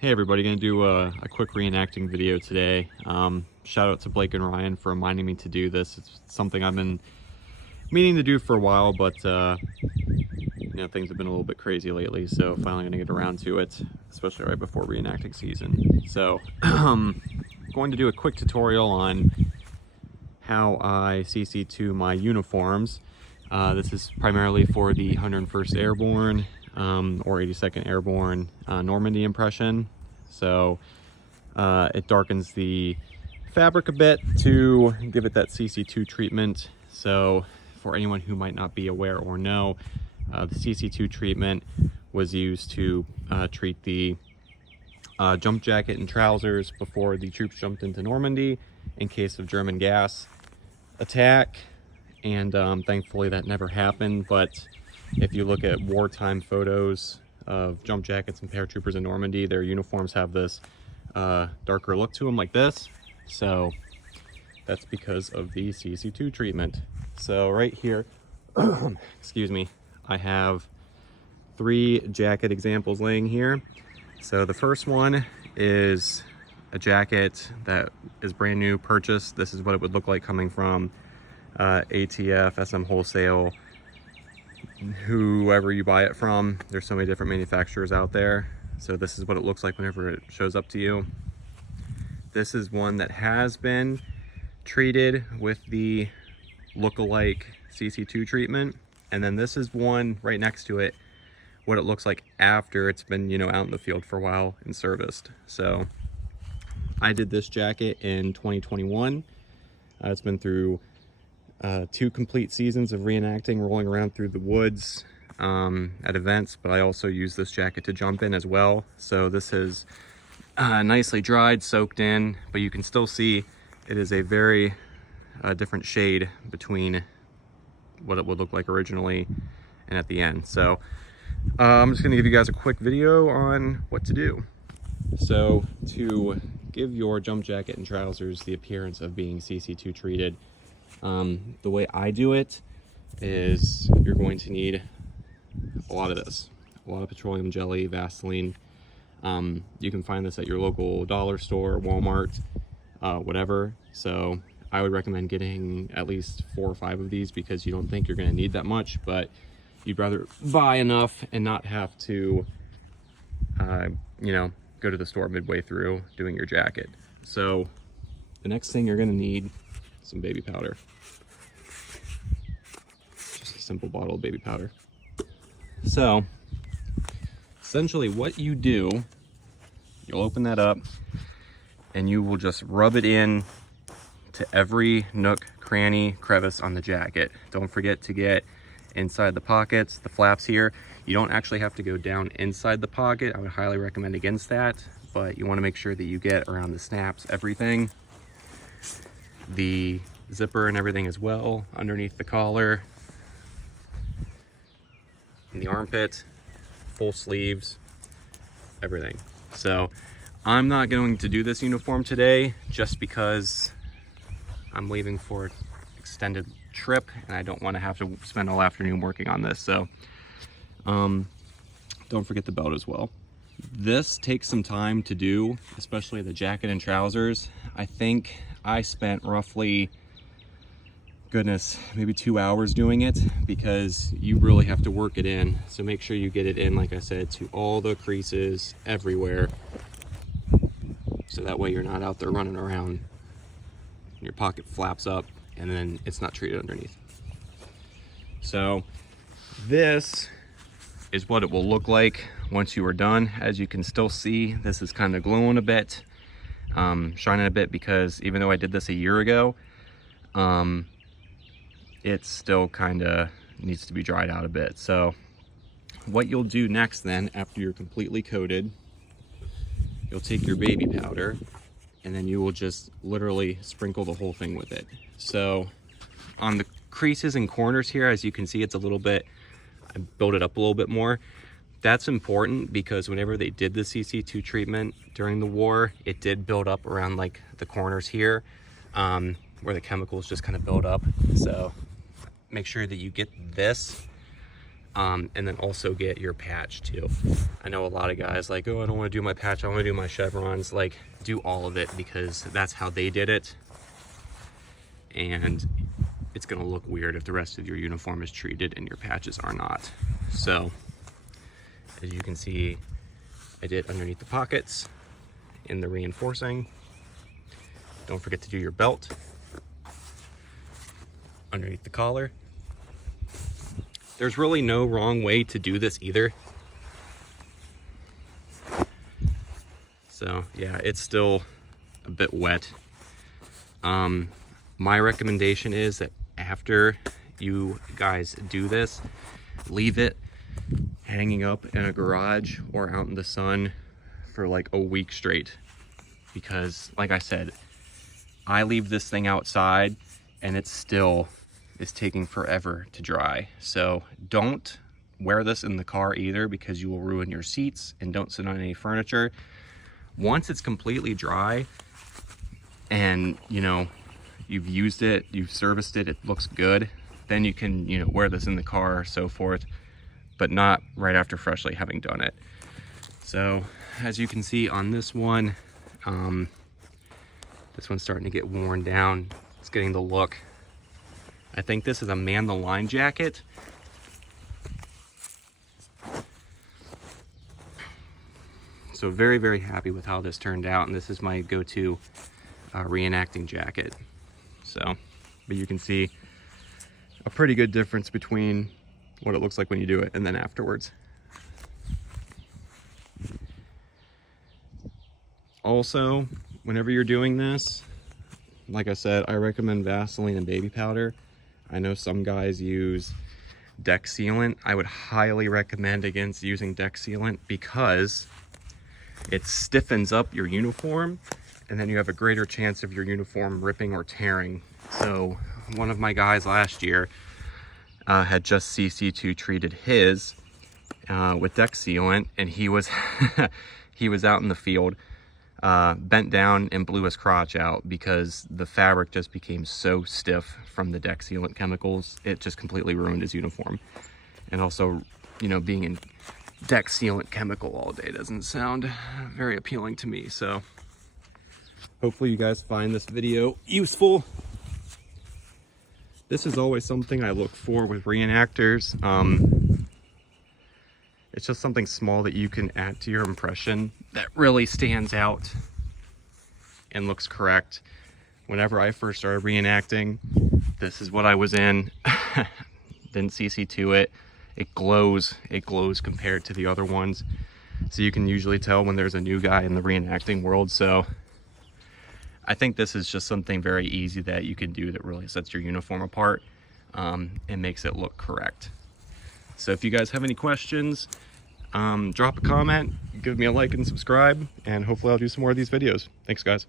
Hey everybody, gonna do a quick reenacting video today. Shout out to Blake and Ryan for reminding me to do this. It's something I've been meaning to do for a while, but things have been a little bit crazy lately, so finally gonna get around to it, especially right before reenacting season. So, going to do a quick tutorial on how I CC2 my uniforms. This is primarily for the 101st Airborne or 82nd Airborne Normandy impression. So it darkens the fabric a bit to give it that CC2 treatment. So for anyone who might not be aware or know, the CC2 treatment was used to treat the jump jacket and trousers before the troops jumped into Normandy in case of German gas attack. And thankfully that never happened, but if you look at wartime photos of jump jackets and paratroopers in Normandy, their uniforms have this darker look to them like this. So that's because of the CC2 treatment. So right here, excuse me, I have 3 jacket examples laying here. So the first one is a jacket that is brand new purchased. This is what it would look like coming from ATF, SM Wholesale, whoever you buy it from. There's so many different manufacturers out there. So this is what it looks like whenever it shows up to you. This is one that has been treated with the look-alike CC2 treatment. And then this is one right next to it, what it looks like after it's been, out in the field for a while and serviced. So I did this jacket in 2021. It's been through 2 complete seasons of reenacting, rolling around through the woods at events, but I also use this jacket to jump in as well. So this is nicely dried, soaked in, but you can still see it is a very different shade between what it would look like originally and at the end. So I'm just going to give you guys a quick video on what to do. So to give your jump jacket and trousers the appearance of being CC2 treated, the way I do it is you're going to need a lot of this, a lot of petroleum jelly, Vaseline. You can find this at your local dollar store, Walmart, whatever. So I would recommend getting at least 4 or 5 of these because you don't think you're going to need that much, but you'd rather buy enough and not have to, go to the store midway through doing your jacket. So the next thing you're going to need some baby powder. Just a simple bottle of baby powder. So essentially what you do, you'll open that up and you will just rub it in to every nook, cranny, crevice on the jacket. Don't forget to get inside the pockets, the flaps here. You don't actually have to go down inside the pocket. I would highly recommend against that, but you want to make sure that you get around the snaps, everything, the zipper and everything as well, underneath the collar, in the armpit, full sleeves, everything. So I'm not going to do this uniform today just because I'm leaving for an extended trip and I don't want to have to spend all afternoon working on this. So don't forget the belt as well. This takes some time to do, especially the jacket and trousers. I think I spent roughly, maybe 2 hours doing it because you really have to work it in. So make sure you get it in, like I said, to all the creases everywhere. So that way you're not out there running around and your pocket flaps up and then it's not treated underneath. So this is what it will look like once you are done. As you can still see, this is kind of glowing a bit, shining a bit, because even though I did this a year ago, it still kind of needs to be dried out a bit. So what you'll do next then, after you're completely coated, you'll take your baby powder and then you will just literally sprinkle the whole thing with it. So on the creases and corners here, as you can see, it's a little bit, I built it up a little bit more. That's important because whenever they did the CC2 treatment during the war, it did build up around like the corners here, where the chemicals just kind of build up. So make sure that you get this And then also get your patch too. I know a lot of guys like, oh, I don't want to do my patch, I want to do my chevrons. Like, do all of it, because that's how they did it, and it's going to look weird if the rest of your uniform is treated and your patches are not. So as you can see, I did underneath the pockets in the reinforcing. Don't forget to do your belt underneath the collar. There's really no wrong way to do this either. So yeah, it's still a bit wet. My recommendation is that after you guys do this, leave it hanging up in a garage or out in the sun for like a week straight. Because like I said, I leave this thing outside and it still is taking forever to dry. So don't wear this in the car either, because you will ruin your seats, and don't sit on any furniture. Once it's completely dry and you know you've used it, you've serviced it, it looks good, then you can, you know, wear this in the car or so forth, but not right after freshly having done it. So as you can see on this one, this one's starting to get worn down. It's getting the look. I think this is a man the line jacket. So very, very happy with how this turned out, and this is my go-to reenacting jacket. So, but you can see a pretty good difference between what it looks like when you do it and then afterwards. Also, whenever you're doing this, like I said, I recommend Vaseline and baby powder. I know some guys use deck sealant. I would highly recommend against using deck sealant, because it stiffens up your uniform, and then you have a greater chance of your uniform ripping or tearing. So one of my guys last year had just CC2 treated his with deck sealant, and he was he was out in the field, bent down and blew his crotch out because the fabric just became so stiff from the deck sealant chemicals. It just completely ruined his uniform. And also, you know, being in deck sealant chemical all day doesn't sound very appealing to me. So hopefully you guys find this video useful. This is always something I look for with reenactors. It's just something small that you can add to your impression that really stands out and looks correct. Whenever I first started reenacting, this is what I was in. Didn't CC2 it. It glows compared to the other ones. So you can usually tell when there's a new guy in the reenacting world. So I think this is just something very easy that you can do that really sets your uniform apart and makes it look correct. So if you guys have any questions, drop a comment, give me a like and subscribe, and hopefully I'll do some more of these videos. Thanks, guys.